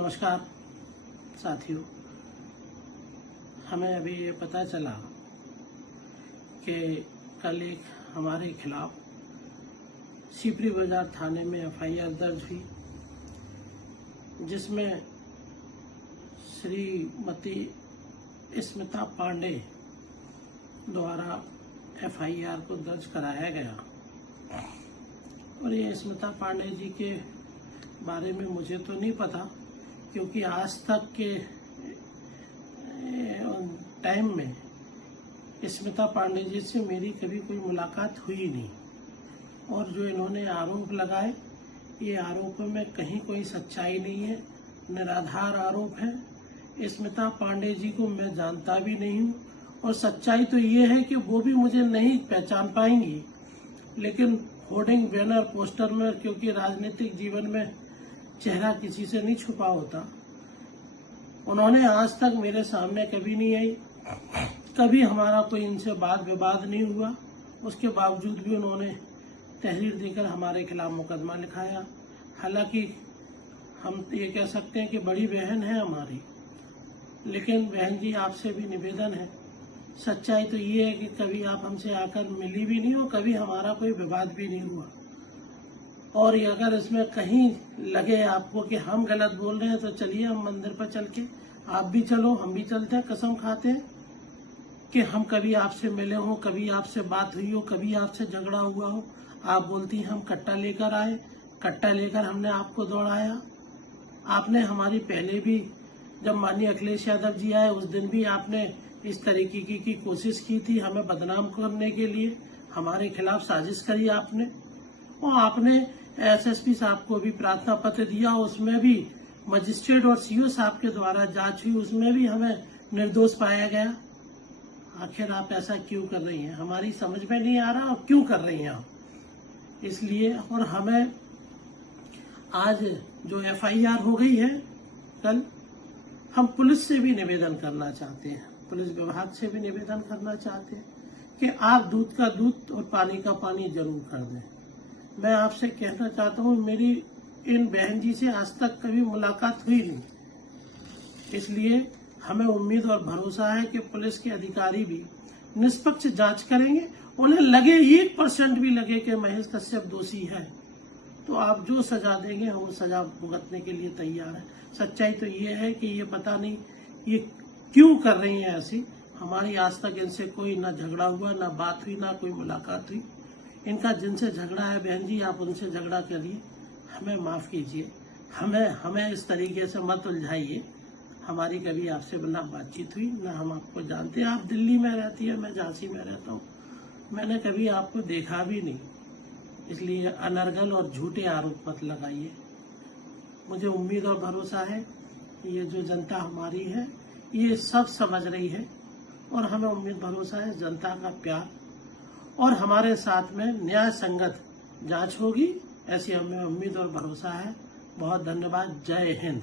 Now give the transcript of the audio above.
नमस्कार साथियों, हमें अभी ये पता चला कि कल एक हमारे खिलाफ सीपरी बाजार थाने में एफआईआर दर्ज हुई, जिसमें श्रीमती स्मिता पांडे द्वारा एफआईआर को दर्ज कराया गया। और ये स्मिता पांडे जी के बारे में मुझे तो नहीं पता, क्योंकि आज तक के टाइम में स्मिता पांडे जी से मेरी कभी कोई मुलाकात हुई नहीं। और जो इन्होंने आरोप लगाए, ये आरोपों में कहीं कोई सच्चाई नहीं है, निराधार आरोप है। स्मिता पांडे जी को मैं जानता भी नहीं हूँ, और सच्चाई तो ये है कि वो भी मुझे नहीं पहचान पाएंगी। लेकिन होर्डिंग, बैनर, पोस्टर में, क्योंकि राजनीतिक जीवन में चेहरा किसी से नहीं छुपा होता, उन्होंने आज तक मेरे सामने कभी नहीं आई, कभी हमारा कोई इनसे वाद विवाद नहीं हुआ। उसके बावजूद भी उन्होंने तहरीर देकर हमारे खिलाफ मुकदमा लिखाया। हालांकि हम ये कह सकते हैं कि बड़ी बहन है हमारी, लेकिन बहन जी आपसे भी निवेदन है, सच्चाई तो ये है कि कभी आप हमसे आकर मिली भी नहीं हो, कभी हमारा कोई विवाद भी नहीं हुआ। और अगर इसमें कहीं लगे आपको कि हम गलत बोल रहे हैं, तो चलिए हम मंदिर पर चल के, आप भी चलो, हम भी चलते हैं, कसम खाते हैं कि हम कभी आपसे मिले हो, कभी आपसे बात हुई हो, कभी आपसे झगड़ा हुआ हो। आप बोलती हैं हम कट्टा लेकर आए, कट्टा लेकर हमने आपको दौड़ाया। आपने हमारी पहले भी, जब माननीय अखिलेश यादव जी आए, उस दिन भी आपने इस तरीके की कोशिश की थी हमें बदनाम करने के लिए, हमारे खिलाफ साजिश करी आपने। और आपने एसएसपी साहब को भी प्रार्थना पत्र दिया, उसमें भी मजिस्ट्रेट और सीओ साहब के द्वारा जांच हुई, उसमें भी हमें निर्दोष पाया गया। आखिर आप ऐसा क्यों कर रही हैं, हमारी समझ में नहीं आ रहा, और क्यों कर रही हैं आप। इसलिए, और हमें आज जो एफआईआर हो गई है कल, हम पुलिस से भी निवेदन करना चाहते हैं, पुलिस विभाग से भी निवेदन करना चाहते हैं कि आप दूध का दूध और पानी का पानी जरूर कर दें। मैं आपसे कहना चाहता हूँ, मेरी इन बहन जी से आज तक कभी मुलाकात हुई नहीं, इसलिए हमें उम्मीद और भरोसा है कि पुलिस के अधिकारी भी निष्पक्ष जांच करेंगे। उन्हें लगे 1% भी लगे कि महेश कश्यप दोषी है, तो आप जो सजा देंगे हम सजा भुगतने के लिए तैयार हैं। सच्चाई तो ये है कि ये पता नहीं ये क्यों कर रही हैं ऐसी। हमारी आज तक इनसे कोई ना झगड़ा हुआ, ना बात हुई, ना कोई मुलाकात हुई। इनका जिनसे झगड़ा है बहन जी, आप उनसे झगड़ा करिए, हमें माफ कीजिए, हमें इस तरीके से मत उलझाइए। हमारी कभी आपसे ना बातचीत हुई, ना हम आपको जानते हैं। आप दिल्ली में रहती है, मैं झांसी में रहता हूँ, मैंने कभी आपको देखा भी नहीं। इसलिए अनर्गल और झूठे आरोप मत लगाइए। मुझे उम्मीद और भरोसा है ये जो जनता हमारी है ये सब समझ रही है, और हमें उम्मीद भरोसा है जनता का प्यार, और हमारे साथ में न्याय संगत जांच होगी, ऐसी हमें उम्मीद और भरोसा है। बहुत धन्यवाद। जय हिंद।